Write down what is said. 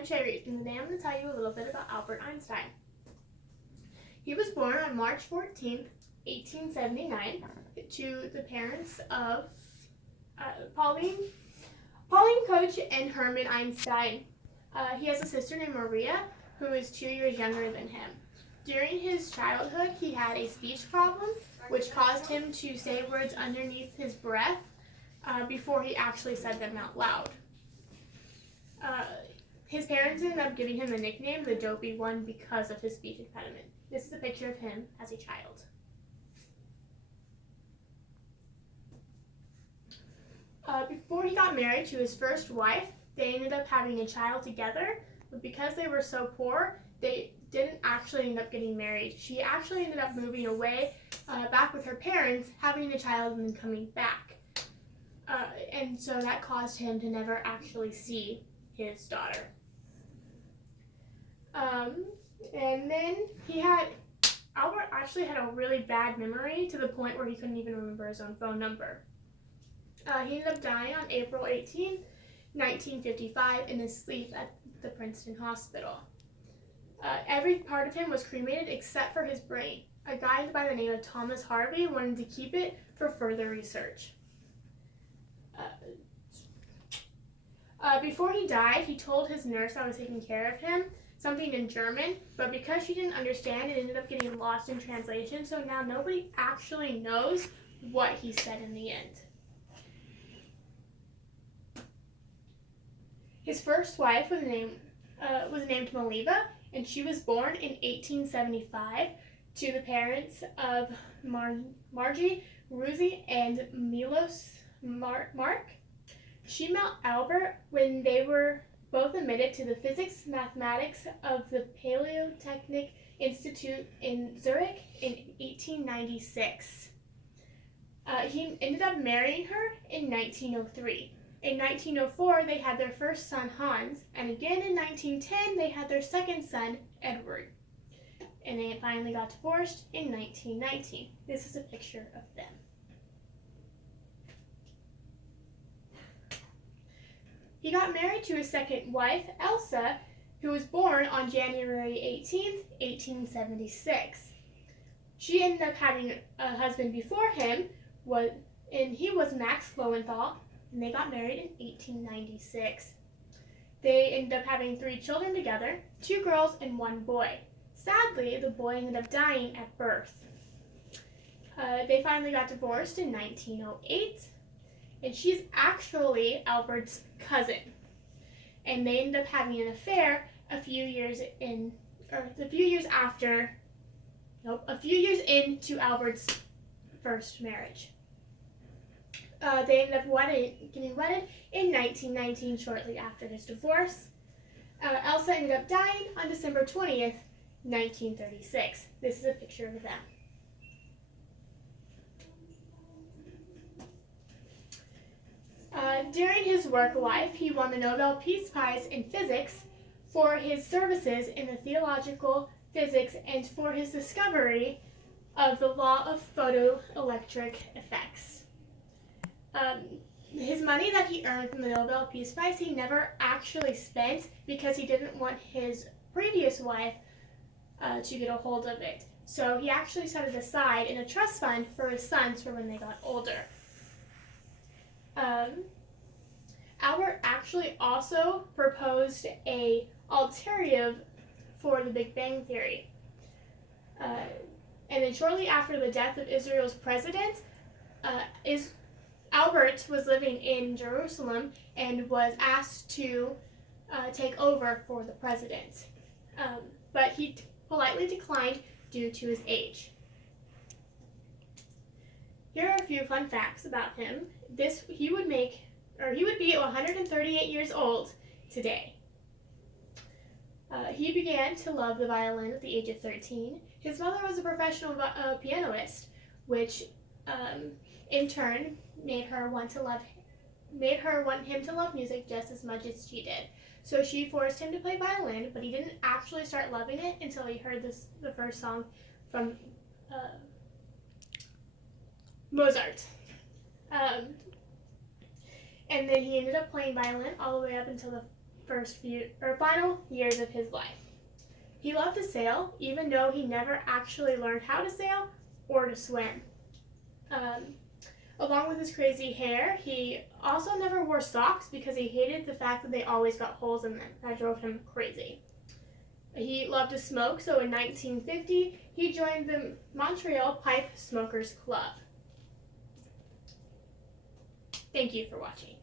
I'm Shae Reeves, and today I'm going to tell you a little bit about Albert Einstein. He was born on March 14th, 1879, to the parents of Pauline Koch and Hermann Einstein. He has a sister named Maria, who is 2 years younger than him. During his childhood, he had a speech problem, which caused him to say words underneath his breath before he actually said them out loud. His parents ended up giving him the nickname the Dopey One because of his speech impediment. This is a picture of him as a child. Before he got married to his first wife, they ended up having a child together, but because they were so poor, they didn't actually end up getting married. She actually ended up moving away back with her parents, having the child and then coming back. And so that caused him to never actually see his daughter. And then Albert actually had a really bad memory to the point where he couldn't even remember his own phone number. He ended up dying on April 18, 1955 in his sleep at the Princeton Hospital. Every part of him was cremated except for his brain. A guy by the name of Thomas Harvey wanted to keep it for further research. Before he died, he told his nurse that was taking care of him something in German, but because she didn't understand, it ended up getting lost in translation, so now nobody actually knows what he said in the end. His first wife was named Maliva, and she was born in 1875 to the parents of Margie, Rosie, and Milos Mark. She met Albert when they were both admitted to the Physics Mathematics of the Paleotechnic Institute in Zurich in 1896. He ended up marrying her in 1903. In 1904, they had their first son, Hans, and again in 1910, they had their second son, Edward. And they finally got divorced in 1919. This is a picture of them. He got married to his second wife, Elsa, who was born on January 18, 1876. She ended up having a husband before him, and he was Max Lowenthal, and they got married in 1896. They ended up having 3 children together, 2 girls and 1 boy. Sadly, the boy ended up dying at birth. They finally got divorced in 1908. And she's actually Albert's cousin. And they ended up having an affair a few years into Albert's first marriage. They ended up getting wedded in 1919, shortly after his divorce. Elsa ended up dying on December 20th, 1936. This is a picture of them. During his work life, he won the Nobel Peace Prize in Physics for his services in the theological physics and for his discovery of the law of photoelectric effects. His money that he earned from the Nobel Peace Prize, he never actually spent because he didn't want his previous wife to get a hold of it. So he actually set it aside in a trust fund for his sons for when they got older. Albert actually also proposed an alternative for the Big Bang Theory. And then shortly after the death of Israel's president, Albert was living in Jerusalem and was asked to take over for the president. But he politely declined due to his age. Here are a few fun facts about him. He would be 138 years old today. He began to love the violin at the age of 13. His mother was a professional pianist, which in turn made her want him to love music just as much as she did. So she forced him to play violin, but he didn't actually start loving it until he heard the first song from Mozart. And then he ended up playing violin all the way up until the final years of his life. He loved to sail, even though he never actually learned how to sail or to swim. Along with his crazy hair, he also never wore socks because he hated the fact that they always got holes in them. That drove him crazy. He loved to smoke, so in 1950, he joined the Montreal Pipe Smokers Club. Thank you for watching.